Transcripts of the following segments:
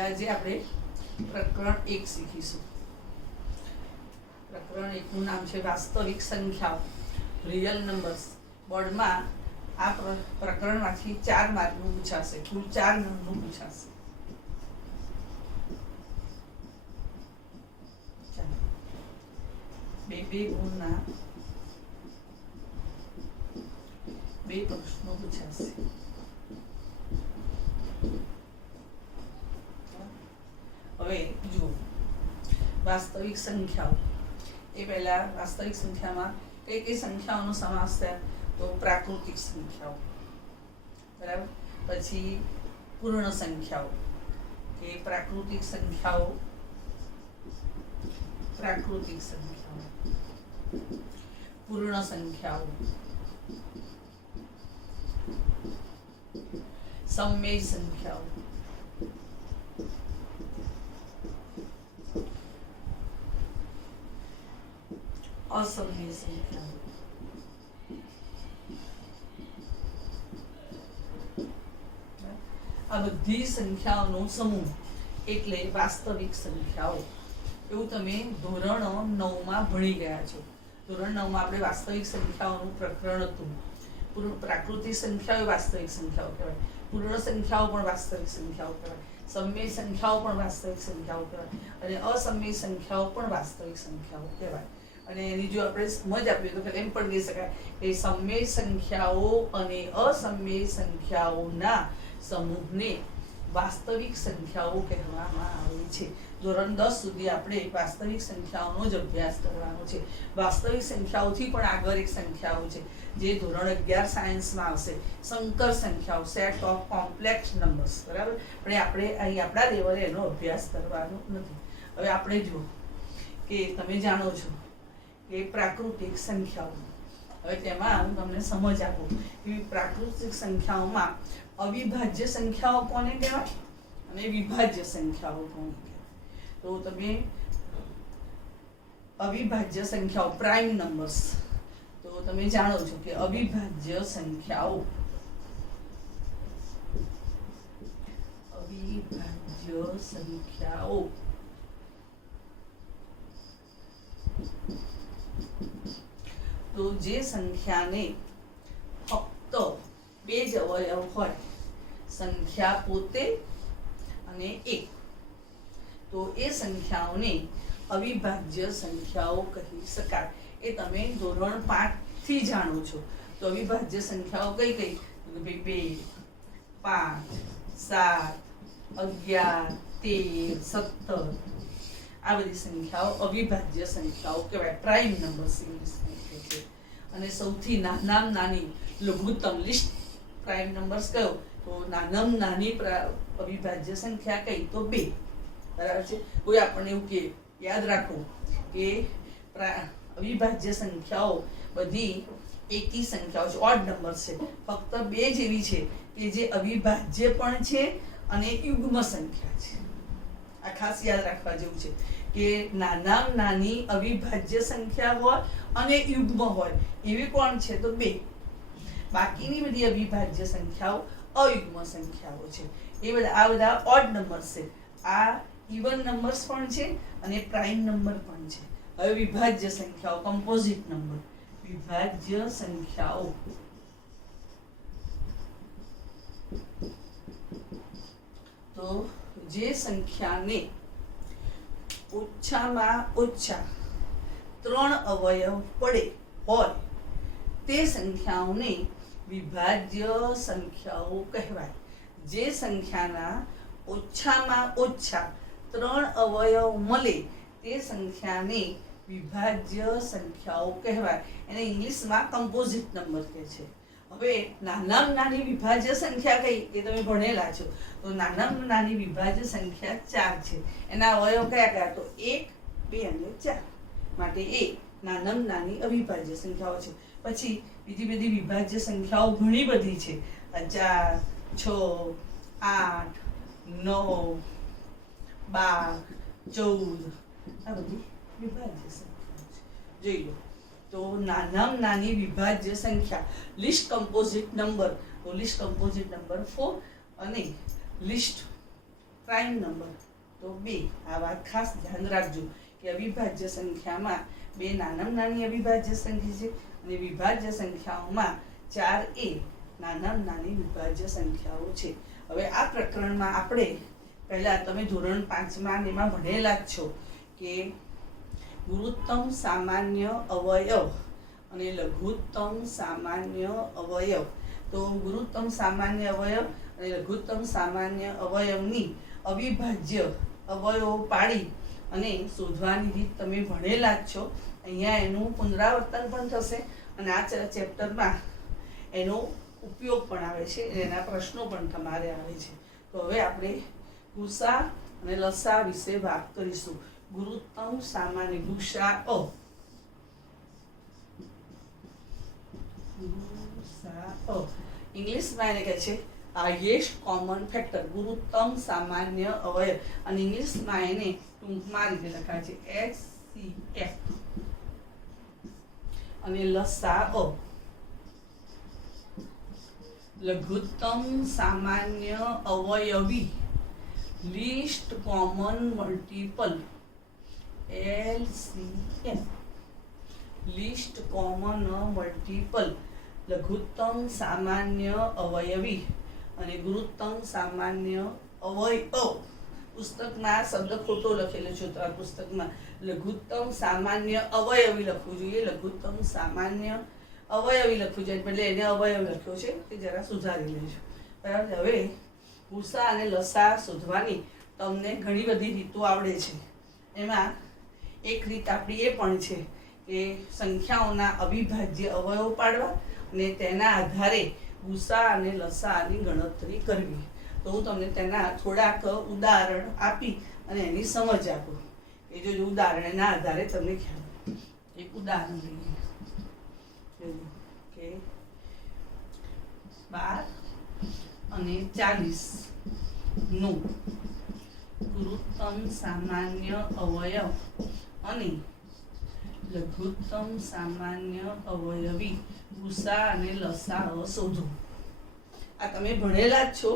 આજે આપણે પ્રકરણ 1 શીખીશું. પ્રકરણ 1 નું નામ છે વાસ્તવિક સંખ્યાઓ, રિયલ નંબર્સ. બોર્ડમાં આ પ્રકરણમાંથી 4 માર્કનું પૂછાશે, કુલ 4 નંબરનું પૂછાશે. બે ગુણના 2 પ્રશ્નો પૂછાશે. હવે જુઓ, વાસ્તવિક સંખ્યાઓ. એ પહેલા વાસ્તવિક સંખ્યામાં કઈ કઈ સંખ્યાઓનો સમાવેશ થાય? તો પ્રાકૃતિક સંખ્યાઓ, બરાબર. પછી પૂર્ણ સંખ્યાઓ, કે પ્રાકૃતિક સંખ્યાઓ, પૂર્ણ સંખ્યાઓ, સમમેય સંખ્યાઓ, અસમમેય સંખ્યાઓ. આ બધી સંખ્યાઓનો સમૂહ એટલે વાસ્તવિક સંખ્યાઓ. એવું તમે ધોરણ 9 માં ભણી ગયા છો. ધોરણ 9 માં આપણે વાસ્તવિક સંખ્યાઓનું પ્રકરણ હતું. પ્રાકૃતિક સંખ્યાઓ વાસ્તવિક સંખ્યાઓ કહેવાય, પૂર્ણ સંખ્યાઓ પણ વાસ્તવિક સંખ્યાઓ કહેવાય, સમમેય સંખ્યાઓ પણ વાસ્તવિક સંખ્યાઓ કહેવાય, અને અસમમેય સંખ્યાઓ પણ વાસ્તવિક સંખ્યાઓ કહેવાય. અને એની જો આપણે સમજ આપીએ તો એમ પણ કહી શકાય કે સમમેય સંખ્યાઓ અને અસમમેય સંખ્યાઓના સમૂહને વાસ્તવિક સંખ્યાઓ કહેવામાં આવે છે. ધોરણ 10 સુધી આપણે વાસ્તવિક સંખ્યાઓનો જ અભ્યાસ કરવાનો છે. વાસ્તવિક સંખ્યાઓથી પણ આગળ એક સંખ્યાઓ છે જે ધોરણ 11 સાયન્સમાં આવશે, સંકર સંખ્યાઓ, સેટ ઓફ કોમ્પ્લેક્સ નંબર્સ, બરાબર. પણ આપણે અહીં આપણા લેવલે એનો અભ્યાસ કરવાનો નથી. હવે આપણે જુઓ કે તમે જાણો છો કે પ્રાકૃતિક સંખ્યાઓ. હવે તેમાં હું તમને સમજ આપું કે પ્રાકૃતિક સંખ્યાઓમાં અવિભાજ્ય સંખ્યાઓ કોને કહેવાય અને વિભાજ્ય સંખ્યાઓ કોને કહેવાય? તો તમે અવિભાજ્ય સંખ્યાઓ, પ્રાઇમ નંબર્સ, તો તમે જાણો છો કે અવિભાજ્ય સંખ્યાઓ, તો જે સંખ્યાને ફક્ત 2 જ અવયવ હોય, સંખ્યા પોતે અને 1, તો એ સંખ્યાઓને અવિભાજ્ય સંખ્યાઓ કહી શકાય. એ તમે ધોરણ 5 થી જાણો છો. તો અવિભાજ્ય સંખ્યાઓ કઈ કઈ? 2, 5, 7, 11, 13, 17, આ બધી સંખ્યાઓ અવિભાજ્ય સંખ્યાઓ કહેવાય, પ્રાઇમ નંબર્સ ઇંગ્લિશમાં કહે છે. અને સૌથી નાનામાં નાની લઘુત્તમ લિસ્ટ પ્રાઇમ નંબર્સ કયો? તો નાનામાં નાની અવિભાજ્ય સંખ્યા કઈ? તો 2, બરાબર છે. કોઈ આપણને એવું કે યાદ રાખો કે અવિભાજ્ય સંખ્યાઓ બધી એકી સંખ્યાઓ છે, ઓડ નંબર છે. ફક્ત 2 જ એવી છે કે જે અવિભાજ્ય પણ છે અને યુગ્મ સંખ્યા છે. આ ખાસ યાદ રાખવા જેવું છે કે નાનામાં નાની અવિભાજ્ય સંખ્યા હોય અને યુગ્મ હોય એવી કોણ છે? તો 2. બાકીની બધી અવિભાજ્ય સંખ્યાઓ અયુગ્મ સંખ્યાઓ છે. આ બધા ઓડ નંબર્સ છે. આ ઇવન નંબર્સ પણ છે અને પ્રાઇમ નંબર પણ છે. હવે વિભાજ્ય સંખ્યાઓ, કમ્પોઝિટ નંબર, વિભાજ્ય સંખ્યાઓ. તો જે સંખ્યાને ઓછામાં ઓછા 3 અવયવ પડે હોય તે સંખ્યાઓને વિભાજ્ય સંખ્યાઓ કહેવાય. જે સંખ્યાના ઓછામાં ઓછા 3 અવયવ મળે તે સંખ્યાને વિભાજ્ય સંખ્યાઓ કહેવાય. એને ઇંગ્લિશમાં કમ્પોઝિટ નંબર કહે છે. હવે નાનામાં નાની વિભાજ્ય સંખ્યા કઈ? એ તમે ભણેલા છો. તો નાનામાં નાની વિભાજ્ય સંખ્યા 4 છે. એના અવયવ કયા કયા? તો 1, 2 અને 4. માટે એ નાનામાં નાની અવિભાજ્ય સંખ્યાઓ છે. પછી બીજી બધી વિભાજ્ય સંખ્યાઓ ઘણી બધી છે. 4, 6, 8, 9, 12, 14, આ બધી વિભાજ્ય સંખ્યાઓ છે. જોઈ લો. તો નાનામાં નાની વિભાજ્ય સંખ્યા લિસ્ટ કમ્પોઝિટ નંબર, તો લિસ્ટ કમ્પોઝિટ નંબર 4 અને લિસ્ટ પ્રાઇમ નંબર તો 2. આ વાત ખાસ ધ્યાન રાખજો કે અવિભાજ્ય સંખ્યામાં 2 નાનામાં નાની અવિભાજ્ય સંખ્યા છે અને વિભાજ્ય સંખ્યાઓમાં 4 એ નાનામાં નાની વિભાજ્ય સંખ્યાઓ છે. હવે આ પ્રકરણમાં આપણે પહેલા તમે ધોરણ 5માં એમાં ભણેલા જ છો કે ગુરુત્તમ સામાન્ય અવયવ અને લઘુત્તમ સામાન્ય અવયવ. તો ગુરુત્તમ સામાન્ય અવયવ અને લઘુત્તમ સામાન્ય અવયવની અવિભાજ્ય અવયવો પાડી અને શોધવાની રીત તમે ભણેલા જ છો. અહીંયા એનું પુનરાવર્તન પણ થશે અને આ ચેપ્ટરમાં એનો ઉપયોગ પણ આવે છે, એના પ્રશ્નો પણ તમારે આવે છે. તો હવે આપણે ગુસા અને લસા વિશે વાત કરીશું. ગુરુત્તમ સામાન્ય ગુસાઅ, ઇંગ્લિશમાં એને કહે છે હાઈએસ્ટ કોમન ફેક્ટર, ગુરુત્તમ સામાન્ય અવયવ, અને ઇંગ્લિશમાં એને ટૂંકમાં રીતે લખાય છે HCF. અને લસાઅ લઘુત્તમ સામાન્ય અવયવી, least common multiple, LCM. Least common multiple લઘુત્તમ સામાન્ય અવયવી અને ગુરુત્તમ સામાન્ય અવયવ. પુસ્તકમાં શબ્દ ખોટો લખેલો છે, તો આ પુસ્તકમાં લઘુત્તમ સામાન્ય અવયવી લખવું જોઈએ, લઘુત્તમ સામાન્ય અવયવી લખવું જોઈએ, એટલે એને અવયવ લખ્યો છે તે જરા સુધારી લેજો. બરાબર. હવે ગુસા અને લસા શોધવાની તમને ઘણી બધી રીતો આવડે છે. એમાં એક રીત આપણી એ પણ છે કે સંખ્યાઓના અવિભાજ્ય અવયવ પાડવા અને તેના આધારે ગુસા અને લસાની ગણતરી કરવી. તો હું તમને તેના થોડાક ઉદાહરણ આપી અને એની સમજ આપું. એ જો ઉદાહરણના આધારે તમને ખ્યાલ. એક ઉદાહરણ લઈએ કે 12 અને 40 નું ગુરુત્તમ સામાન્ય અવયવ અને લઘુત્તમ સામાન્ય અવયવી ગુસા અને લસા શોધો. આ તમે ભણેલા જ છો,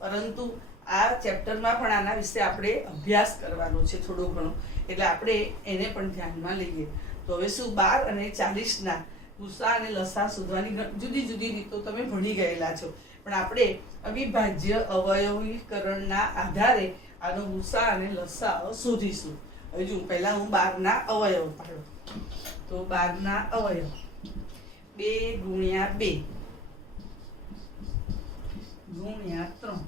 પરંતુ આ ચેપ્ટરમાં પણ આના વિશે આપણે અભ્યાસ કરવાનો છે થોડો ઘણો, એટલે આપણે એને પણ ધ્યાનમાં લઈએ. તો હવે શું 12 અને 40ના ગુસા અને લસા શોધવાની જુદી જુદી રીતો તમે ભણી ગયેલા છો, પણ આપણે અવિભાજ્ય અવયવીકરણના આધારે આનો ગુસા અને લસા શોધીશું. હવે જો પહેલા હું 12ના અવયવ પાડું. તો 12ના અવયવ 2 ગુણ્યા 2 ગુણ્યા 3.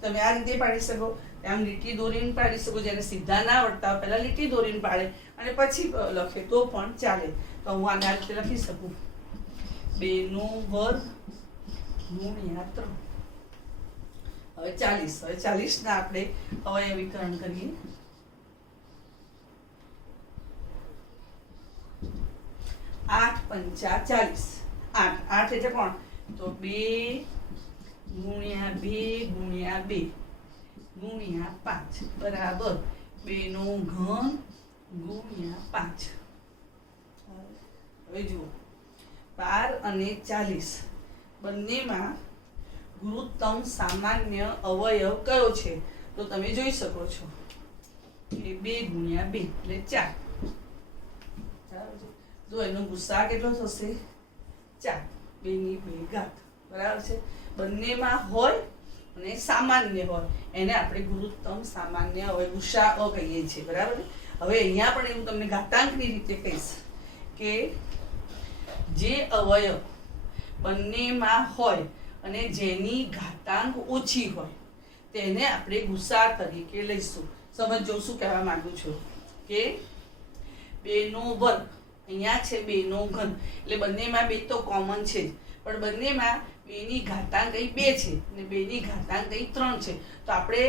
તમે આ રીતે પાડી શકો, આમ લીટી દોરીને પાડી શકો. જેને સીધા ના આવડતા હોય પહેલા લીટી દોરીને પાડે અને પછી લખે તો પણ ચાલે. તો હું આને આ રીતે લખી શકું 2 નો વર્ગ ગુણ્યા 3. હવે 40. હવે 40ના આપણે અવયવીકરણ કરીએ. 8 પંચા 40. 8 એટલે કોણ? તો 2 ગુણ્યા 2 ગુણ્યા 2 ગુણ્યા 5 બરાબર 2 નો ઘન ગુણ્યા 5. હવે જુઓ 12 અને 40 બંનેમાં ગુરુત્તમ સામાન્ય અવયવ કયો છે? તો તમે જોઈ શકો છો કે 2 ગુણ્યા 2 એટલે 4. જો એનો ગુસા કેટલો થશે? 4. 2 ની 2 ઘાત. બરાબર છે. બંનેમાં હોય અને સામાન્ય હોય એને આપણે ગુરુત્તમ સામાન્ય અવયવ ગુસા કહીએ છીએ. બરાબર. હવે અહીંયા પણ હું તમને ઘાતાંકની રીતે કહીશ કે જે અવયવ બંનેમાં હોય અને જેની ઘાતાંક ઓછી હોય તેને આપણે ગુસા તરીકે લઈશું. સમજો શું કહેવા માંગુ છું કે 2 નો વર્ગ અહીંયા છે 2 નો ઘન, એટલે બંનેમાં 2 તો કોમન છે જ, પણ બંનેમાં 2 ની ઘાતાંક અહીં 2 છે અને 2 ની ઘાતાંક અહીં 3 છે. તો આપણે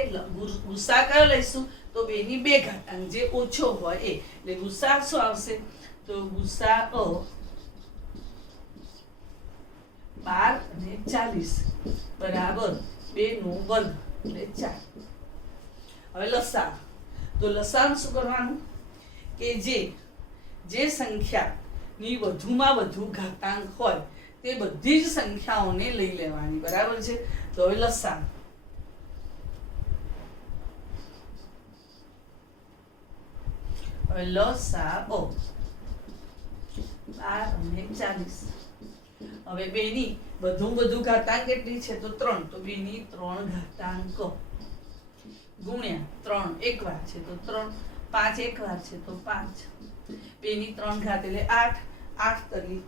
ગુસા કયો લઈશું? તો 2 ની 2 ઘાતાંક જે ઓછો હોય એ, એટલે ગુસા શું આવશે? તો ગુસા 12 અને 40 બરાબર 2 નો વર્ગ એટલે 4. હવે લસા. તો લસાનું શું કરવાનું કે જે સંખ્યાની વધુમાં વધુ ઘાતાંક હોય તે બધી જ સંખ્યાઓને લઈ લેવાની. બરાબર છે. તો હવે લસા હવે લસાઅ 12 અને 40. હવે બેની બધું ઘાતાંક કેટલી છે તો 3, તો બેની 3 ઘાતાંક ગુણ્યા 3 એક વાર છે તો 3, 5 એક વાર છે તો 5, બેની 3 ઘાત એટલે 8, 8 તરી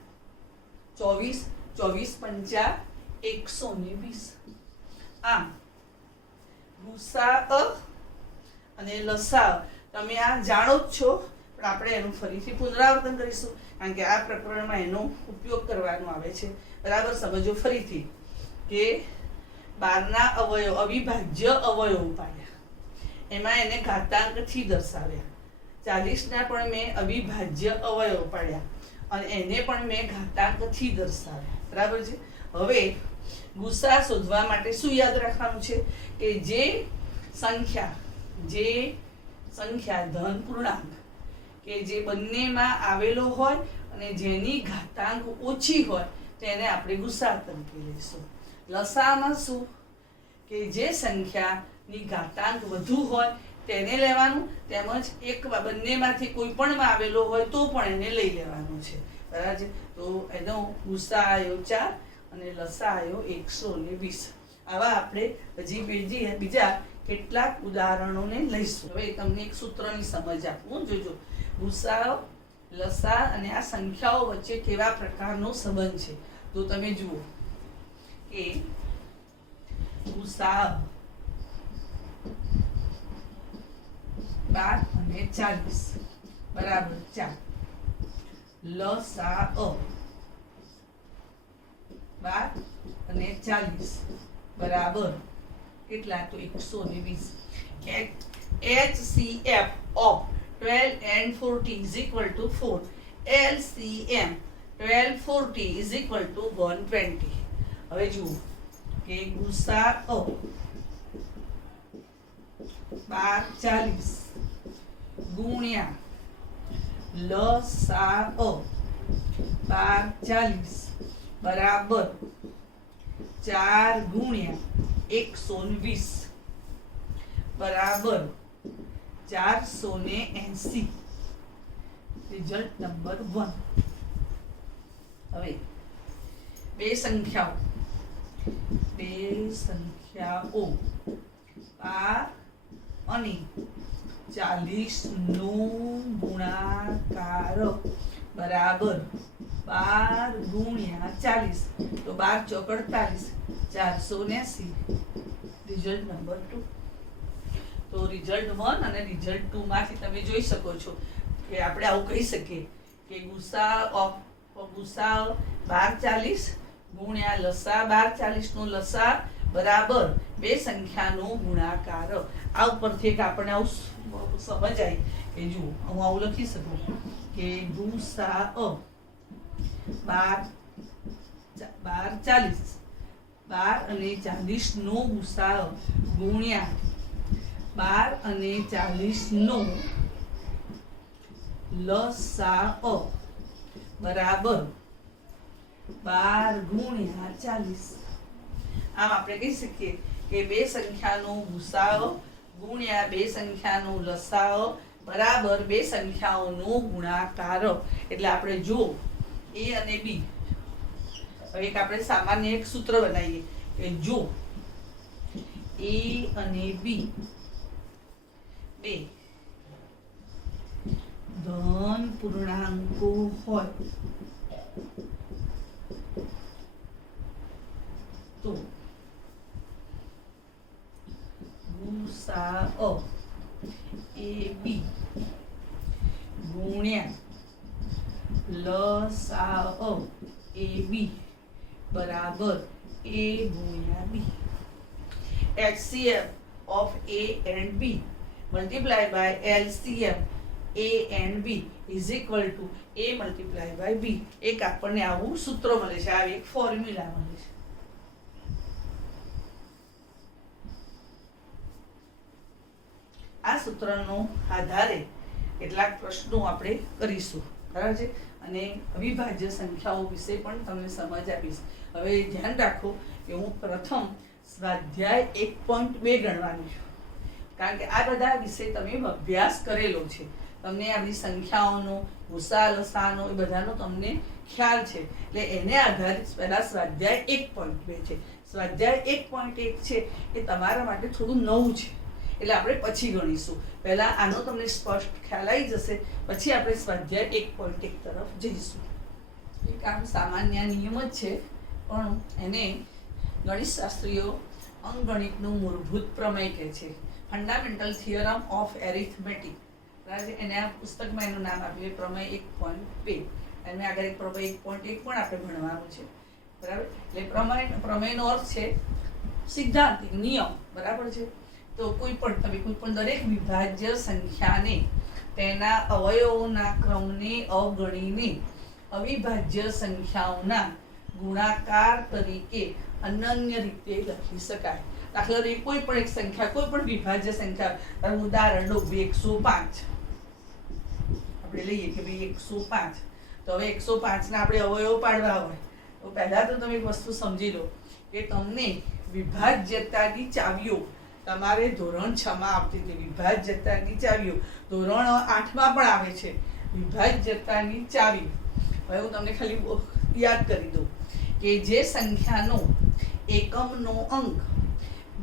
24, 24 પંચા 120. આમ ગુસાઅ અને લસાઅ તમે આ જાણો જ છો, પણ આપણે એનું ફરીથી પુનરાવર્તન કરીશું કારણ કે આ પ્રકરણમાં એનો ઉપયોગ કરવાનો આવે છે. બરાબર સમજો ફરીથી કે 12 ના અવયવ અવિભાજ્ય અવયવ પાડ્યા, એમાં એને ઘાતાંકથી દર્શાવ્યા. 40 ના પણ મેં અવિભાજ્ય અવયવ પાડ્યા અને એને પણ મેં ઘાતાંકથી દર્શાવ્યા. બરાબર છે. હવે ગુસા શોધવા માટે શું યાદ રાખવાનું છે કે જે સંખ્યા ધન પૂર્ણાંક કે જે બંનેમાં આવેલો હોય અને જેની ઘાતાંક ઓછી હોય તેને આપણે ગુસા તરીકે લઈશું. લસામાં શું કે જે સંખ્યાની ઘાતાંક વધુ હોય તેને લેવાનું, તેમજ બંનેમાંથી કોઈ પણમાં આવેલો હોય તો પણ એને લઈ લેવાનું છે. બરાબર છે. તો એનો ગુસા આવ્યો 4 અને લસા આવ્યો 120. આવા આપણે હજી બીજા કેટલાક ઉદાહરણોને લઈશું. હવે તમને એક સૂત્રની સમજ આપું, જોજો. ગુસા, લસા અને આ સંખ્યાઓ વચ્ચે કેવા પ્રકારનો સંબંધ છે તો તમે જુઓ કે ગુસા 12 અને 40 બરાબર 4, લસા 12 અને 40 બરાબર કેટલા તો 120. HCF of 12 and 40 is equal to 4. LCM 12 40 is equal to 120. હવે જુઓ કે ગુસા 12 40 ગુણ્યા લસા 12 40 બરાબર 4 ગુણ્યા 120 બરાબર 480. Result number 1. હવે બે સંખ્યાઓ 12 અને 40 નો ગુણાકાર બરાબર 12 ગુણ્યા 40 તો 12 ચોક 48, 480. Result number 2. તો રિઝલ્ટ 1 અને રિઝલ્ટ 2 માંથી તમે જોઈ શકો છો કે આપણે આવું કહી શકીએ કે ગુસા 1240 ગુણ્યા લસા 1240 નો લસા બરાબર બે સંખ્યાનો ગુણાકાર. આ ઉપરથી એક આપણને આવું સમજ આવી કે જુઓ હું આવું લખી શકું કે ગુસા 1240 અને 40 નો ગુસા ગુણ્યા 12 અને 40 નો લસા બરાબર 12 ગુણ્યા 40. આમ આપણે કહી શકીએ કે બે સંખ્યાનો ગુસાઅ ગુણ્યા બે સંખ્યાનો લસાઅ બરાબર બે સંખ્યાઓનો ગુણાકાર. એટલે આપણે જો a અને b, હવે એક આપણે સામાન્ય એક સૂત્ર બનાવીએ કે જો a અને b બે ધન પૂર્ણાંકો હોય તો ગુસાઅ AB ગુણ્યા લસાઅ AB બરાબર A ગુણ્યા B. HCF of A and B multiplied by LCM A and B is equal to A multiplied by B. એક આપણને આવું સૂત્ર મળે છે, આવી એક ફોર્મ્યુલા મળે છે. આ સૂત્રનો આધારે કેટલાક પ્રશ્નો આપણે કરીશું, બરાબર છે, અને અવિભાજ્ય સંખ્યાઓ વિશે પણ તમને સમજ આપીશ. હવે ધ્યાન રાખો કે હું પ્રથમ સ્વાધ્યાય 1.2 ગણવાની છું, કારણ કે આ બધા વિશે તમે અભ્યાસ કરેલો છે. તમને આ બધી સંખ્યાઓનો ભૂસા લસાનો એ બધાનો તમને ખ્યાલ છે. એટલે એને આધારિત પહેલા સ્વાધ્યાય 1.2 છે. સ્વાધ્યાય 1.1 છે એ તમારા માટે થોડું નવું છે, એટલે આપણે પછી ગણીશું. પહેલા આનો તમને સ્પષ્ટ ખ્યાલ આવી જશે, પછી આપણે સ્વાધ્યાય 1.1 તરફ જઈશું. એક આમ સામાન્ય નિયમ જ છે, પણ એને ગણિતશાસ્ત્રીઓ અંકગણિતનું મૂળભૂત પ્રમેય કહે છે, ફંડામેન્ટલ થિયરમ ઓફ એરિથમેટિક. એને આ પુસ્તકમાં એનું નામ આપ્યું પ્રમેય 1.2. એને આગળ એક પ્રમેય 1.1 પણ આપણે ભણવાનું છે, બરાબર. એટલે પ્રમેયનો અર્થ છે સિદ્ધાંતિક નિયમ, બરાબર છે. તો કોઈ પણ દરેક વિભાજ્ય સંખ્યાને તેના અવયવોના ક્રમને અવગણીને અવિભાજ્ય સંખ્યાઓના ગુણાકાર તરીકે અનન્ય રીતે લખી શકાય. દાખલા તરીકે કોઈ પણ એક સંખ્યા, કોઈ પણ વિભાજ્ય સંખ્યા, ઉદાહરણ લો 105 આપણે લઈએ કે ભાઈ 105. તો હવે 105 ના આપણે અવયવો પાડવા હોય તો પહેલા તો તમે એક વસ્તુ સમજી લો કે તમને વિભાજ્યતાની ચાવીઓ તમારે ધોરણ 6 માં આવતી હતી. વિભાજ્યતાની ચાવીઓ ધોરણ 8 માં પણ આવે છે, વિભાજ્યતાની ચાવી. હવે હું તમને ખાલી યાદ કરી દઉં કે જે સંખ્યાનો એકમનો અંક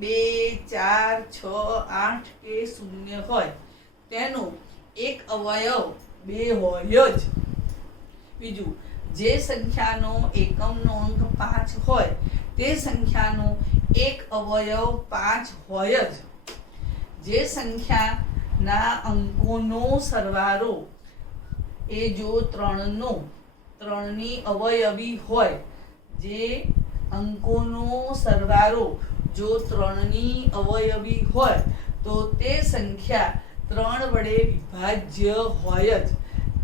2, 4, 6, 8 કે 0 હોય તેનો એક અવયવ 2 હોય જ. બીજું, જે સંખ્યાનો એકમનો અંક 5 હોય તે સંખ્યાનો એક અવયવ 5 હોય જ. જે સંખ્યાના અંકોનો સરવાળો એ જો 3ની અવયવી હોય, જે અંકોનો સરવાળો જો 3ની અવયવી હોય તો તે સંખ્યા 3 વડે વિભાજ્ય હોય જ,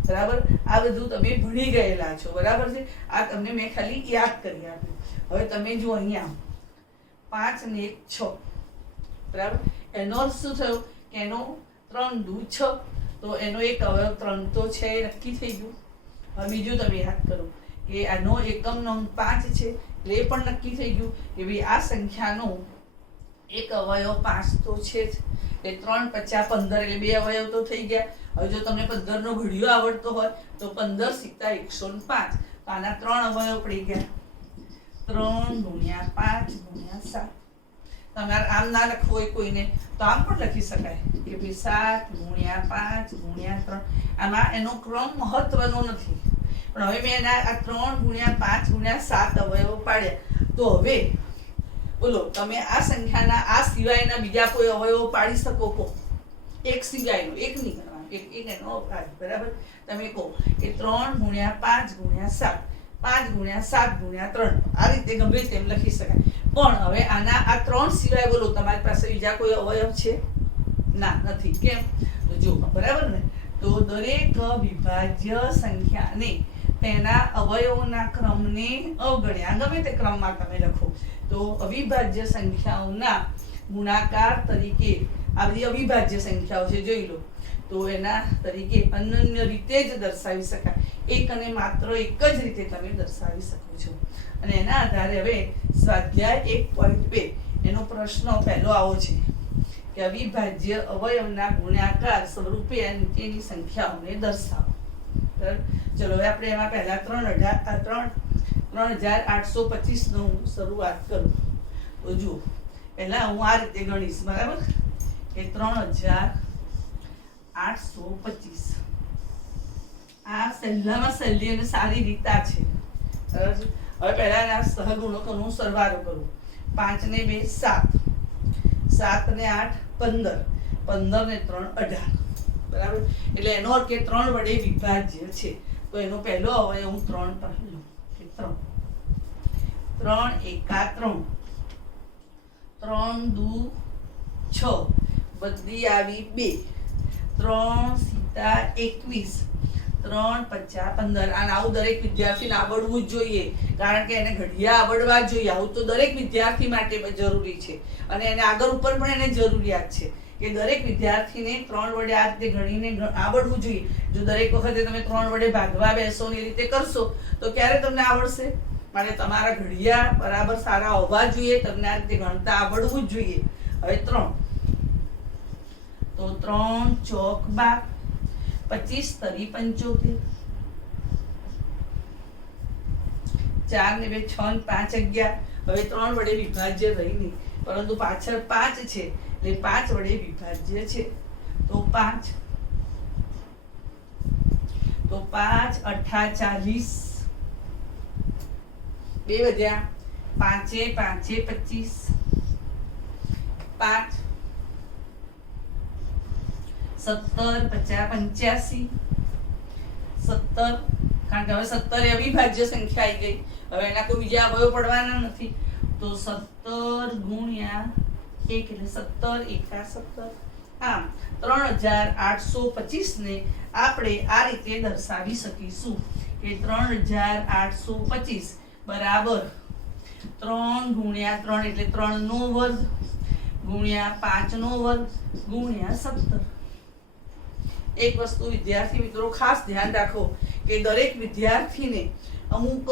બરાબર. આ બધું તમે ભણી ગયેલા છો, બરાબર છે. આ તમને મેં ખાલી યાદ કરી આપ્યું. હવે તમે જો અહીંયા 5 ને 1 6, બરાબર. એનો અર્થ શું થયો કે એનો 3 દુ 6, તો એનો એક અવયવ 3 તો છે, નક્કી થઈ ગયું. હવે બીજું તમે યાદ કરો કે આનો એકમનો અંક 5 છે, એટલે એ પણ નક્કી થઈ ગયું કે ભાઈ આ સંખ્યાનો એક અવયવ 5 તો છે જ. એટલે 3 × 5 = 15, એટલે 2 અવયવ તો થઈ ગયા. હવે જો તમને 15 નો ઘડિયો આવડતો હોય તો 15 × 105, તો આના 3 અવયવ પડી ગયા. 3 × 5 × 7. તમારે આમ ના લખવું હોય કોઈને તો આમ પણ લખી શકાય કે ભાઈ 7 × 5 × 3. આમાં એનો ક્રમ મહત્વનો નથી, પણ હવે મેં એના આ 3 × 5 × 7 અવયવો પાડ્યા. તો હવે બોલો તમે આ સંખ્યાના આ સિવાયના બીજા કોઈ અવયવો પાડી શકો? કો એક સિવાયનો, એક નહીં કરવાનો, એક એનો અવકાશ, બરાબર. તમે કહો કે 3 × 5 × 7, 5 × 7 × 3, આ રીતે ગમે તેમ લખી શકાય. પણ હવે આના આ 3 સિવાય બોલો તમારી પાસે બીજા કોઈ અવયવ છે? ના, નથી. કેમ? તો જો, બરાબર ને. તો દરેક વિભાજ્ય સંખ્યાને તેના અવયવોના ક્રમને અવગણ્યા, ગમે તે ક્રમમાં તમે લખો, તો અવિભાજ્ય સંખ્યાઓના ગુણાકાર તરીકે, આ બધી અવિભાજ્ય સંખ્યાઓ છે જોઈ લો, તો એના તરીકે અનન્ય રીતે જ દર્શાવી શકાય. એક અને માત્ર એક જ રીતે તમે દર્શાવી શકો છો. અને એના આધારે હવે સ્વાધ્યાય 1.2 એનો પ્રશ્ન પહેલો આવો છે કે અવિભાજ્ય અવયવના ગુણાકાર સ્વરૂપે નીચેની સંખ્યાઓને દર્શાવો. બરાબર. ચલો હવે આપણે એમાં પહેલા 3825 નો શરૂઆત કરું. તો જુઓ, પહેલા હું આ રીતે ગણીશ, બરાબર, કે 3825. આ સહેલામાં સહેલી અને સારી રીત આ છે, બરાબર. હવે પહેલા આ સહગુણકોનો સરવાળો કરું. 5 ને 2 7, 7 ને 8 15, 15 ને 3 18, બરાબર. એટલે એનો અર્થ કે 3 વડે વિભાજ્ય છે. તો એનો પહેલો અવયવ હું 3 પર લઉં કે 3 એકા 3, 3 દુ 6, બધી આવી 2, 3 સીતા 21, 3 × 5 = 15. અને આવું દરેક વિદ્યાર્થીને આવડવું જ જોઈએ, કારણ કે એને ઘડિયા આવડવા જ જોઈએ. આવું તો દરેક વિદ્યાર્થી માટે જરૂરી છે, અને એને આગળ ઉપર પણ એને જરૂરિયાત છે કે દરેક વિદ્યાર્થીને 3 વડે આ રીતે ગણીને આવડવું જોઈએ. જો દરેક વખતે તમે 3 વડે ભાગવા બેસો ને એ રીતે કરશો તો ક્યારે તમને આવડશે? માટે તમારા ઘડિયા બરાબર સારા હોવા જોઈએ, તમને આ રીતે ગણતા આવડવું જ જોઈએ. હવે 3, તો 3 × 4 = 12, 25 તરી 75. 4 ને 2 6 ને 5 11. હવે 3 વડે વિભાજ્ય રહી નહીં, પરંતુ પાછળ 5 છે એટલે 5 વડે વિભાજ્ય છે. તો 5 અઠા 40. 2 વધ્યા, 5 5 25. 5 17 50 85. 17, કારણ કે હવે 17 એ અવિભાજ્ય સંખ્યા આવી ગઈ, હવે એના કોઈ બીજા અવયવ પડવાના નથી. તો 17 ગુણ્યા 1 એટલે 17 એકા 17. આમ 3825 ને આપણે આ રીતે દર્શાવી શકીશું કે 3825 બરાબર 3 ગુણ્યા 3 એટલે 3 નો વર્ગ ગુણ્યા 5 નો વર્ગ ગુણ્યા 17. એક વસ્તુ વિદ્યાર્થી મિત્રો ખાસ ધ્યાન રાખો કે દરેક વિદ્યાર્થીને અમુક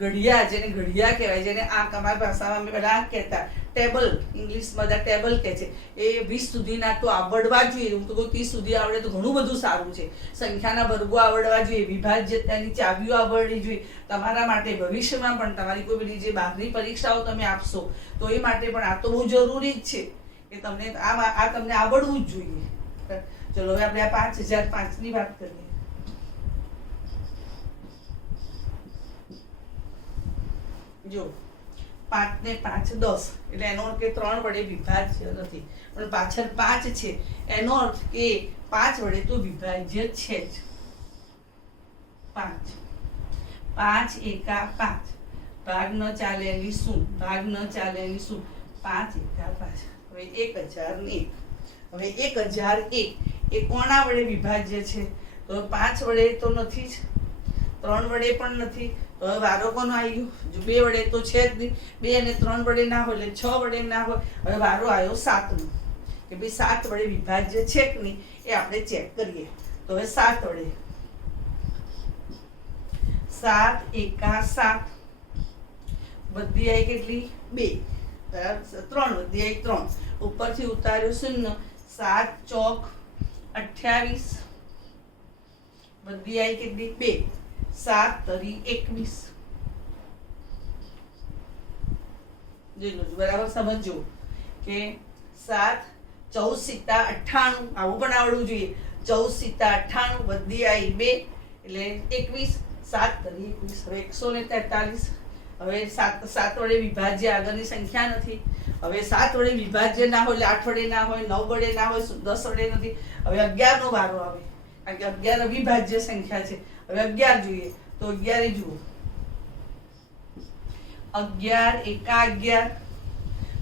ઘડિયા, જેને ઘડિયા કહેવાય, જેને આ અમારી ભાષામાં અમે બધા કહેતા ટેબલ, ઇંગ્લિશમાં બધા ટેબલ કહે છે, એ 20 સુધીના તો આવડવા જોઈએ. હું તો કહું 30 સુધી આવડે તો ઘણું બધું સારું છે. સંખ્યાના વર્ગો આવડવા જોઈએ, વિભાજ્યતાની ચાવીઓ આવડવી જોઈએ. તમારા માટે ભવિષ્યમાં પણ તમારી કોઈ બધી જે બહારની પરીક્ષાઓ તમે આપશો તો એ માટે પણ આ તો બહુ જરૂરી જ છે કે તમને આ તમને આવડવું જ જોઈએ. ચલો હવે આપણે આ 5005 ની વાત કરીએ. જો 5 ને 5 10 એટલે એનો અર્થ કે 3 વડે વિભાજ્ય નથી, પણ પાછળ 5 છે એનો અર્થ કે 5 વડે તો વિભાજ્ય છે જ. 5 5 એકા 5, ભાગ ન ચાલે એની શું, ભાગ ન ચાલે એની શું, 5 એકા 5. હવે 1001. હવે 1001 એ કોના વડે વિભાજ્ય છે? તો 5 વડે તો નથી જ, 3 વડે પણ નથી. તો હવે વારો કોનો આવી ગયો? જો 2 વડે તો છે જ નહીં, 2 અને 3 વડે ના હોય એટલે 6 વડે ના હોય. હવે વારો આવ્યો 7 નો કે ભાઈ 7 વડે વિભાજ્ય છે કે નહીં એ આપણે ચેક કરીએ. તો હવે 7 વડે 7 એકા 7 બધી આવી કેટલી? 2 બરાબર. 3 બધી આવી 3, ઉપરથી ઉતાર્યો 0. 7 ચોક 28 બધી આવી કેટલી? 2. 7 તરી 21. જોઈ લો બરાબર, સમજો કે 7 14 સિત્તા 98, આવું પણ આવડવું જોઈએ. 14 સિત્તા 98 બધી આવી 2 એટલે 21. 7 તરી 21. હવે 143. હવે 7 વડે વિભાજ્ય આગળની સંખ્યા નથી. હવે 7 વડે વિભાજ્ય ના હોય એટલે 8 વડે ના હોય, 9 વડે ના હોય, 10 વડે નથી. હવે 11 નો વારો આવે, કારણ કે 11 અવિભાજ્ય સંખ્યા છે. હવે 11 જોઈએ તો 11 જુઓ, 11 એકા 11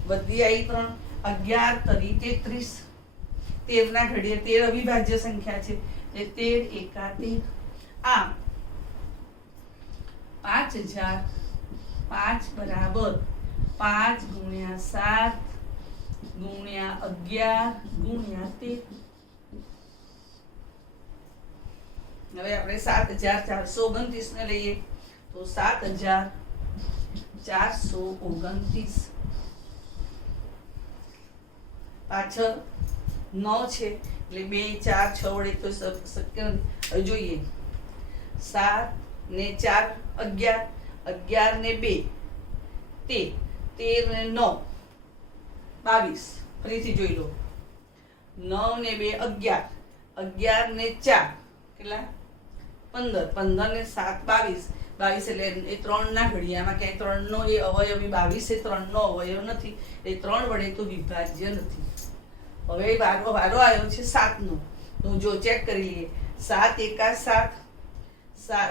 બધી આવી 3. 11 તરી 33. 13 ના ઘડીએ 13 અવિભાજ્ય સંખ્યા છે એટલે 13 એકા 13. આમ 5005 બરાબર 5 ગુણ્યા 7 ગુણ્યા 11 ગુણ્યા 13. હવે આપણે 7429 ને લઈએ તો 7429 પાછળ 9 છે એટલે 2 4 6 વડે તો શક્ય નથી. હવે જોઈએ 7 ને 4 11, 11 ને 2 13, 13 ને 9 22. ફરીથી જોઈ લો, 9 ને 2 11, 11 ને 4 કેટલા? 15, 15 ને 7 22, 22 એટલે એ 3 ના ઘડિયામાં ક્યાંય 3 નો એ અવયવી 22 એ 3 નો અવયવ નથી, એ 3 વડે તો વિભાજ્ય નથી. હવે વારો આવ્યો છે 7 નો, તો જો ચેક કરી લઈએ. 7 એકા 7,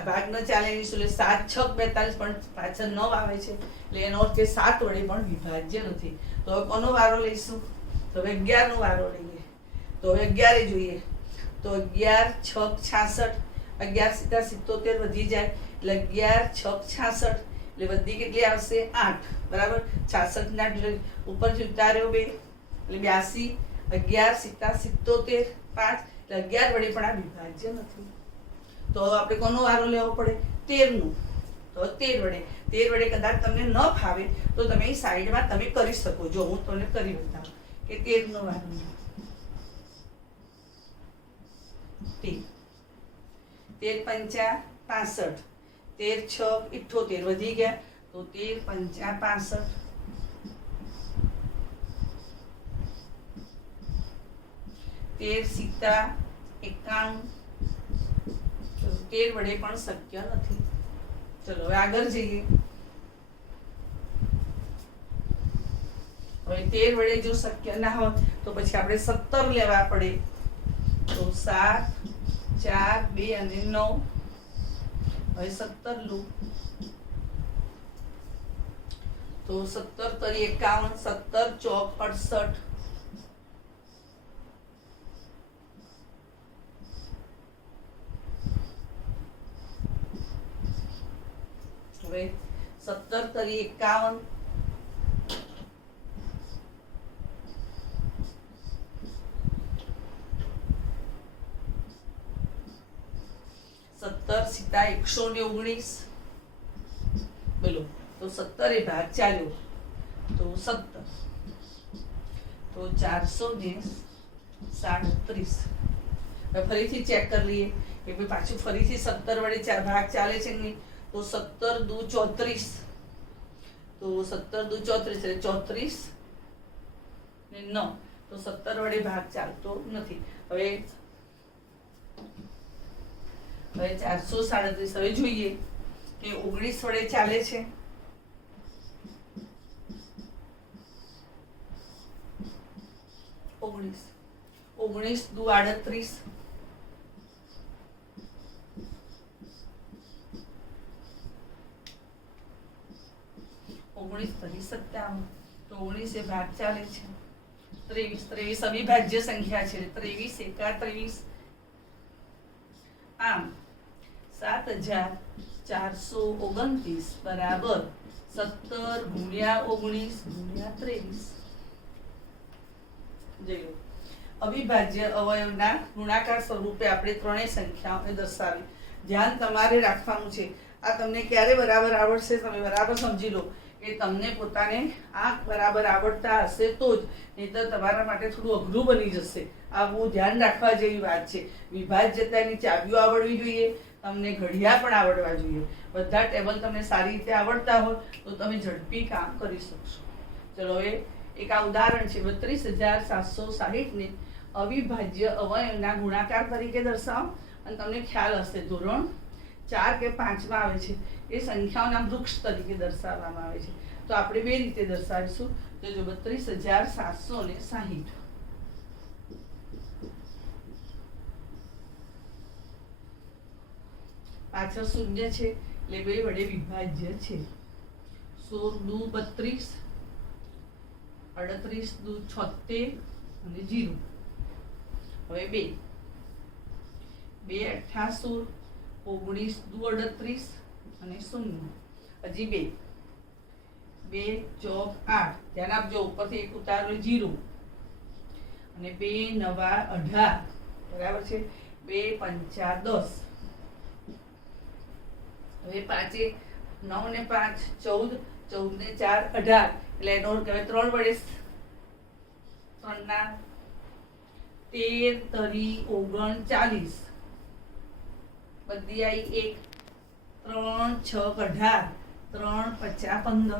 ભાગ ન ચાલે એની શું, 7 6 42 પણ પાછળ 9 આવે છે એટલે એનો અર્થ કે 7 વડે પણ વિભાજ્ય નથી. તો હવે કોનો વારો લઈશું? તો હવે 11 નો વારો લઈએ. તો હવે 11 જોઈએ તો 11 6 66, 11 સિત્તા 77 વધી જાય એટલે 11 6 66 એટલે વધી કેટલી આવશે? 8 બરાબર. 66 ના ઉપરથી ઉતાર્યો 2 એટલે 82. 11 સિત્તા 77 5 એટલે 11 વડે પણ આ વિભાજ્ય નથી. તો આપણે કોનો વારો લેવો પડે? 13 નો. તો 13 વડે કદાચ તમને ન ફાવે તો તમે સાઈડમાં તમે કરી શકો. જો હું તમને કરી બતાવું કે 13 નો વારો તેર, 13 પંચા 65, 13 છ 78 વધી ગયા તો 13 પંચા 65, 13 સિત્તા 91, 13 વડે પણ શક્ય નથી. ચલો હવે આગળ જઈએ. હવે 13 વડે જો શક્ય ના હોય તો પછી આપણે 17 લેવા પડે. તો 7, 4, 2 અને 9. હવે 17 લો તો 17 તરી 51, 17 ચોક 68, હવે 17 તરી 51, 17 સિત્તા 119. બોલો તો 17 એ ભાગ ચાલ્યો તો 17, તો 437. હવે ફરીથી ચેક કરી લઈએ કે ભાઈ પાછું ફરીથી 17 વડે ભાગ ચાલે છે નહીં. તો 17 દુ 34, તો 17 દુ 34 એટલે 34 ને 9, તો 17 વડે ભાગ ચાલતો નથી. હવે 437. હવે જોઈએ કે 19 વડે ચાલે છે. 19 દુ 38, ઓગણીસ તરી 57, તો 19 એ ભાગ ચાલે છે. 23 અવિભાજ્ય સંખ્યા છે. 23 એકા 23. આમ 7429 બરાબર 17 ગુણ્યા 19 ગુણ્યા 23. જોયો અવિભાજ્ય અવયવના ગુણાકાર સ્વરૂપે આપણે ત્રણેય સંખ્યાઓને દર્શાવી. ધ્યાન તમારે રાખવાનું છે. આ તમને ક્યારે બરાબર આવડશે તમે બરાબર સમજી લો કે તમને પોતાને આ બરાબર આવડતા હશે તો જ, નહીંતર તમારા માટે થોડું અઘરું બની જશે. આ બહુ ધ્યાન રાખવા જેવી વાત છે. વિભાજ્યતાની ચાવીઓ આવડવી જોઈએ, તમને ઘડિયા પણ આવડવા જોઈએ. બધા ટેબલ તમને સારી રીતે આવડતા હોય તો તમે ઝડપી કામ કરી શકશો. ચલો હવે એક આ ઉદાહરણ છે. 32,760 ને અવિભાજ્ય અવયવના ગુણાકાર તરીકે દર્શાવો. અને તમને ખ્યાલ હશે ધોરણ 4 કે 5 માં આવે છે એ સંખ્યાઓના વૃક્ષ તરીકે દર્શાવવામાં આવે છે. તો આપણે બે રીતે દર્શાવીશું. તો જો 32,760 પાછળ શૂન્ય છે એટલે બે વડે વિભાજ્ય છે. 16 દુ 32, 38 દુ 76 અને 0. હવે 2 8 19 દુ 38 અને 0. હજી 2 ચોક 8. ધ્યાન આપજો ઉપરથી એક ઉતારો 0 અને 2 નવા 18 બરાબર છે. 2 પંચા 10. હવે 5 9 ને 5 14, 14 ને 4 18 એટલે એનો અર્થ હવે 3 વડે 3 ના 13 તરી 39 બધી આવી 1 3 6 18 3 50 15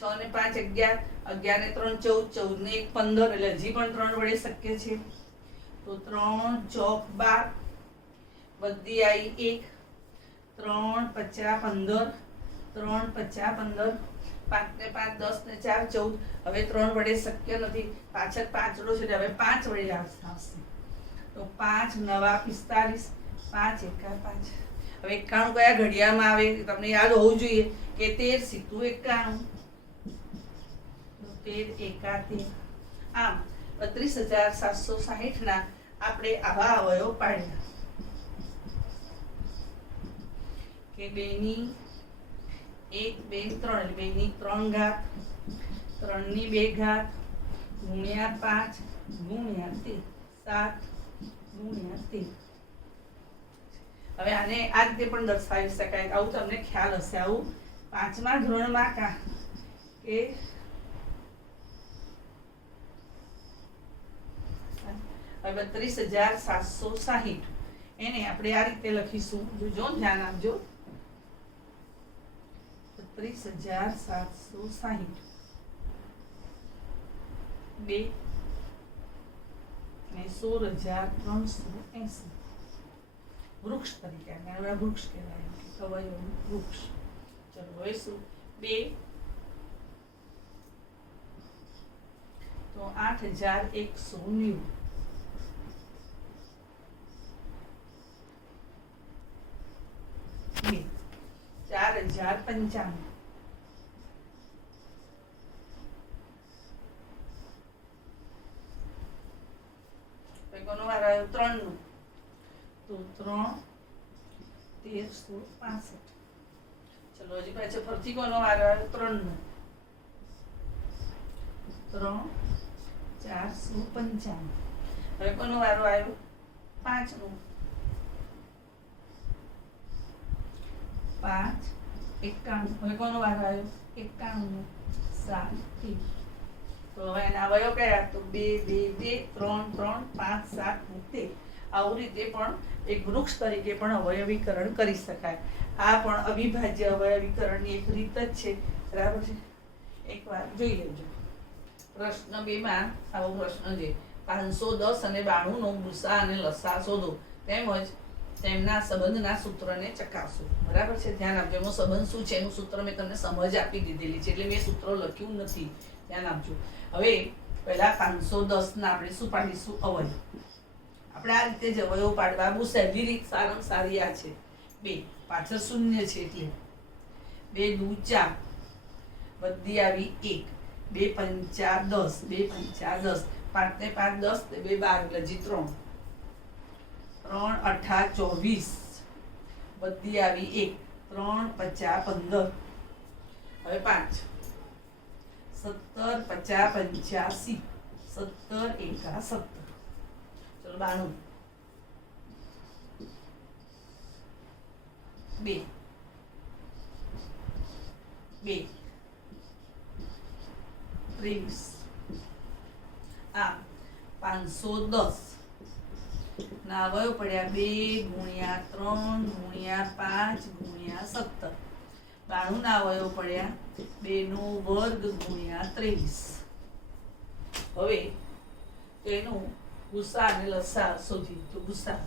6 ને 5 11 11 ને 3 14 14 ને 1 15 એટલે હજી પણ 3 વડે શક્ય છે. તો 3 ચોક 12 બધી આવી 1 3 50 15 3 50 15 5 ને 5 10 ને 4 14. હવે 3 વડે શક્ય નથી. પાછળ પાંચડો છે હવે 5 વડે આવશે. તો 5 નવા 45 5 એકા 5. હવે 91 કયા ઘડિયામાં આવે તમને યાદ હોવું જોઈએ કે 13 સીધું 91, 13 એકા 13. આમ 32,760 ના આપણે આવા અવયવ પાડ્યા કે 2 ની 1 2 3 એટલે 2 ની 3 ઘાત 3 ની 2 ઘાત ગુણ્યા 5 ગુણ્યા 13 7 ગુણ્યા 13. હવે આને આ રીતે પણ દર્શાવી શકાય. આવું તમને ખ્યાલ હશે. આવું 5મા ધોરણમાં કે હવે 32,760 એને આપણે આ રીતે લખીશું. જોજો, ધ્યાન આપજો. 32,760 2 અને 16,380 વૃક્ષ તરીકે આને વૃક્ષ કહેવાય, કવયોનું વૃક્ષ. ચલો હવે શું? 2 તો 8,190 4,095 કોનો વાર આવ્યો? 3 નો. તો 3 1365. ચલો હજી પાછો ફરીથી કોનો વાર આવ્યો? 3 નો. 3 495. હવે કોનો વારો આવ્યો? 5 નો. 5 91. હવે કોનો વારો આવ્યો? 91 નો. 7 3. તો હવે એના અવયવ કયા? તો 2 2 2 3 3 5 7 13. આવું રીતે પણ એક વૃક્ષ તરીકે પણ અવયવીકરણ કરી શકાય. આ પણ અવિભાજ્ય અવયવીકરણની એક રીત જ છે. બરાબર છે? એકવાર જોઈ લેજો. પ્રશ્ન 2 માં આવો પ્રશ્ન છે. 510 અને 92 નો ગુસા અને લસા શોધો તેમજ તેમના સંબંધના સૂત્રને ચકાસો. બરાબર છે? ધ્યાન આપજો. એનો સંબંધ શું છે એનું સૂત્ર મેં તમને સમજ આપી દીધેલી છે, એટલે મેં સૂત્ર લખ્યું નથી. ધ્યાન આપજો. હવે પહેલા 510 ના આપણે શું પાડીશું? અવયવ. આપણે આ રીતે જ અવયવ પાડવા. બહુ સહેલી રીત, સારામાં સારી આ છે. 2 પાછળ શૂન્ય છે એટલે 2 દુ 4 વધી આવી 1 2 પંચા 10 2 પંચા 10 5 ને 5 10 2 12 એટલે હજી 3 3 અઠા 24 વધી આવી 1 3 પચા 15. હવે 5 17 પચા 85 17 એકા 17. ચલો 92 2 2 23. આ 510 ના અવયવ પડ્યા 2 ગુણ્યા 3 ગુણ્યા 5 ગુણ્યા 17. 92 ના અવયવ પડ્યા 2 નો વર્ગ ગુણ્યા 23. હવે તેનું ગુસા અને લસા શોધી. તો ગુસા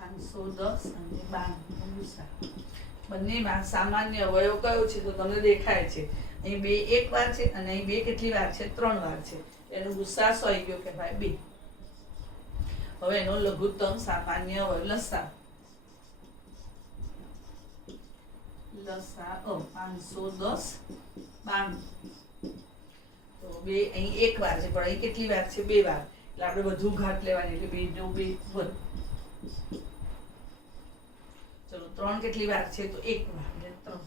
510 અને 92 ગુસા. બંનેમાં સામાન્ય અવયવ કયો છે? તો તમને દેખાય છે અહીં 2 એક વાર છે અને અહીં 2 કેટલી વાર છે? 3 વાર છે. એનો ગુસા સોઈ ગયો કહેવાય 2. હવે એનો લઘુત્તમ સામાન્ય અવયવ લસા. લસા 510 92. તો 2 અહીં એક વાર છે, પણ અહીં કેટલી વાર છે? 2 વાર. એટલે આપણે બધું ઘાત લેવાની, એટલે 2 નો 2 1. ચલો 3 કેટલી વાર છે? તો 1 વાર એટલે 3.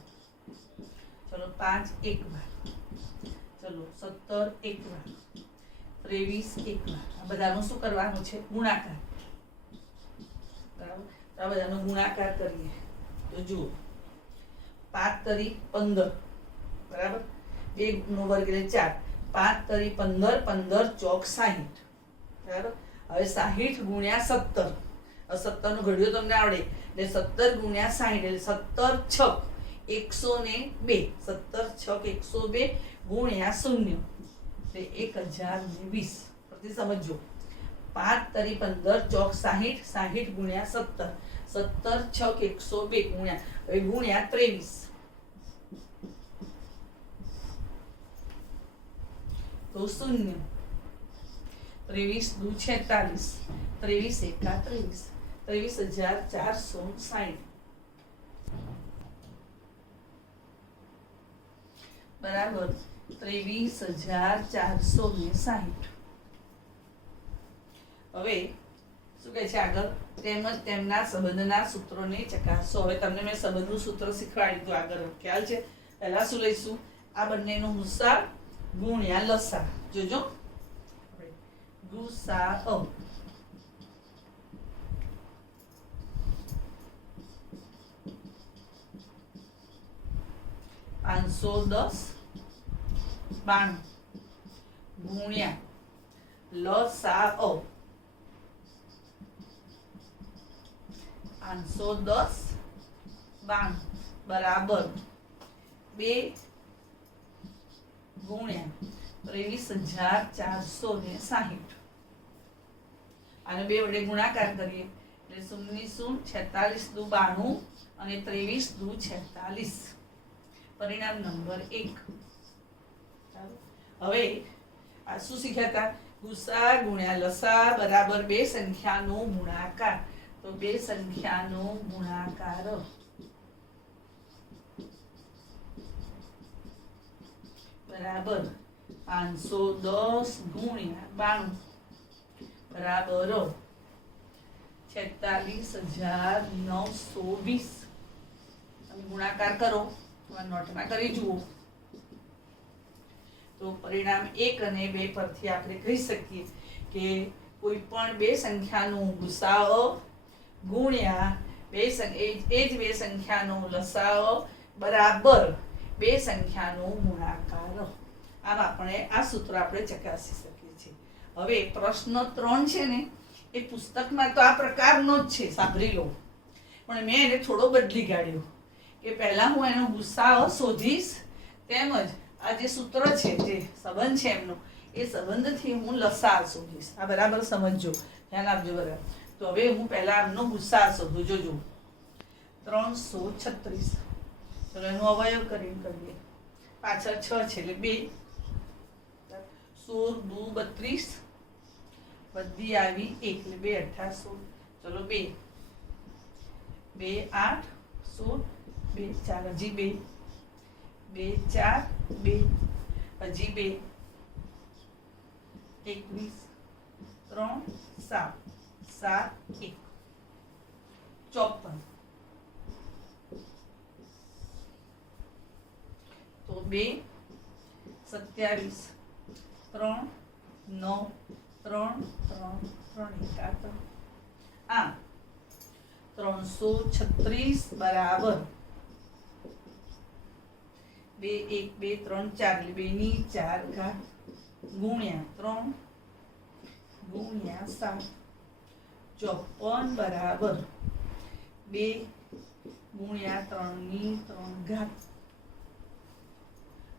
ચલો 5 1 વાર. ચલો 17 1 વાર. 23 1 વાર. આ બધાનું શું કરવાનું છે? ગુણાકાર. બરાબર? તો આ બધાનો ગુણાકાર કરીએ. તો જુઓ 5 તરી 15. બરાબર? 2 નો વર્ગ એટલે 4. 5 તરી 15 15 ચોક 60. બરાબર? હવે 60 ગુણ્યા 17. 17 નો ઘડિયો તમને આવડે એટલે 17 ગુણ્યા 60 એટલે 17 6 102. 17 6 102 ગુણ્યા 0 એટલે 1020. પ્રતિ સમજો. 5 તરી 15 ચોક 60. 60 ગુણ્યા 17. 17 6 102 ગુણ્યા, હવે ગુણ્યા 23. તો 0. 23 દુ 46. 23 એકા 23. 23,460. બરાબર? 23,460. હવે શું કહે છે આગળ? તેમજ તેમના સંબંધના સૂત્રોને ચકાસો. હવે તમને મેં સંબંધનું સૂત્ર શીખવાડી દીધું આગળ. ખ્યાલ છે? પહેલા શું લઈશું? આ બંનેનો ગુસા ગુણ્યા લસા. જોજો, ગુસા 510 92 ગુણ્યા લસાઅ 510 92 બરાબર 2 ગુણ્યા 23,460 આને 2 વડે ગુણાકાર કરીએ એટલે 0 0 46 દુ 92 અને 23 દુ 46 પરિણામ નંબર 1. હવે આ શું શીખ્યા હતા? ગુસા ગુણ્યા લસા બરાબર 2 સંખ્યાનો ગુણાકાર. તો 2 સંખ્યાનો ગુણાકાર બરાબર 510 ગુણ્યા 92 બરાબર 46,920. તમે ગુણાકાર કરો, નોટમાં કરી જુઓ. તો પરિણામ 1 અને 2 પરથી આપણે કહી શકીએ કે કોઈ પણ 2 સંખ્યાનો ગુસાઅ ગુણ્યા એ જ 2 સંખ્યાનો લસાઅ બરાબર 2 સંખ્યાનો ગુણાકાર. આમ આપણે આ સૂત્ર આપણે ચકાસી શકીએ છીએ. હવે પ્રશ્ન 3 છે ને, એ પુસ્તકમાં તો આ પ્રકારનો જ છે, સાંભળી લો, પણ મેં એને થોડો બદલી કાઢ્યો કે પહેલા હું એનો ગુસાઅ શોધીશ, તેમજ આ જે સૂત્ર છે, જે સંબંધ છે એમનો, એ સંબંધથી હું લસાઅ શોધીશ. આ બરાબર સમજજો, ધ્યાન આપજો બરાબર. તો હવે હું પહેલા એમનો ગુસાઅ શોધું. જોજો 336. ચલો એનો અવયવ કરીને કરીએ. પાછળ 6 છે એટલે 2 16 દુ 32 બધી આવી 1 એટલે 2 18 16. ચલો 2 2 8 16 2 4 હજી 2 2 4 2 હજી 2 21 3 7 7 1 54. તો 2 27 3 9 3 3 3 આમ 336 બરાબર 2 1 2 3 4 એટલે 2 ની 4 ઘાત ગુણ્યા 3 ગુણ્યા 7 54 બરાબર 2 ગુણ્યા 3 ની 3 ઘાત.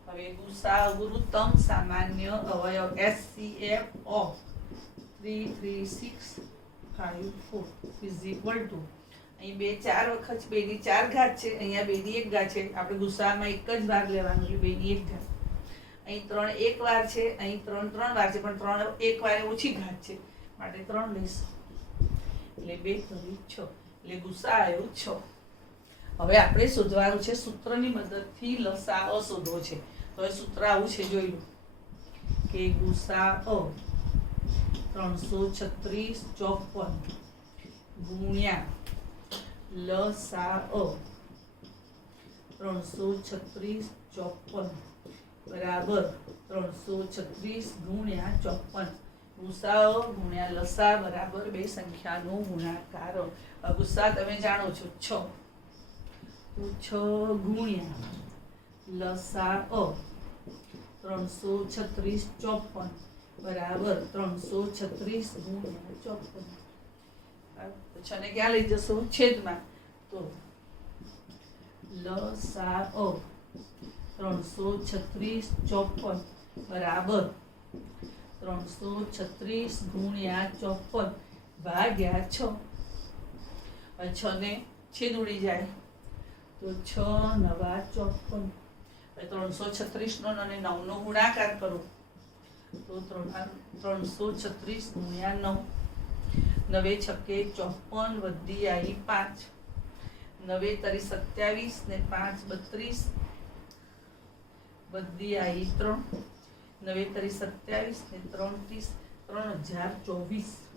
હવે ગુસાઅ ગુરુત્તમ સામાન્ય અવયવ HCF of 33654 is equal to, અહીં 2 4 વખત 2 ની 4 ઘાત છે, અહીંયા 2 ની 1 ઘાત છે. આપણે ગુસાઅમાં એક જ વાર લેવાનું એટલે 2 ની 1 ઘાત. અહીં 3 એક વાર છે, અહીં 3 3 વાર છે, પણ 3 એક વારે ઓછી ઘાત છે માટે 3 લઈશું એટલે 2 કરી 6 એટલે ગુસાઅ આવ્યો 6. હવે આપણે શોધવાનું છે, સૂત્રની મદદથી લસાઅ શોધવો છે. તો એ સૂત્ર આવું છે, જોઈ લો કે ગુસાઅ 336 54 ગુણ્યા લસાઅ 336 54 બરાબર 336 ગુણ્યા 54. ગુસાઅ ગુણ્યા લસાઅ બરાબર 2 સંખ્યાનો ગુણાકાર. ગુસાઅ તમે જાણો છો 6, તો 6 ગુણ્યા લસાઅ 336 54 બરાબર 336 ગુણ્યા 54. 6 ને ક્યાં લઈ જશો? છેદમાં. તો લસાઅ 336 54 બરાબર 336 ગુણ્યા 54 ભાગ્યા 6. હવે 6 ને છેદ ઉડી જાય તો 6 9 54. 336 નો અને 9 નો ગુણાકાર કરો તો 336 ગુણ્યા 9 9 છક્કે 54 વધી આવી 5 9 તરી 27 ને 5 32 વધી આવી 3 9 તરી 27 ને 3 30 3024.